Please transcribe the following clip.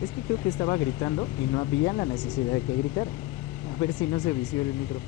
Es que creo que estaba gritando y no había la necesidad de que gritara. A ver si no se vició el micro.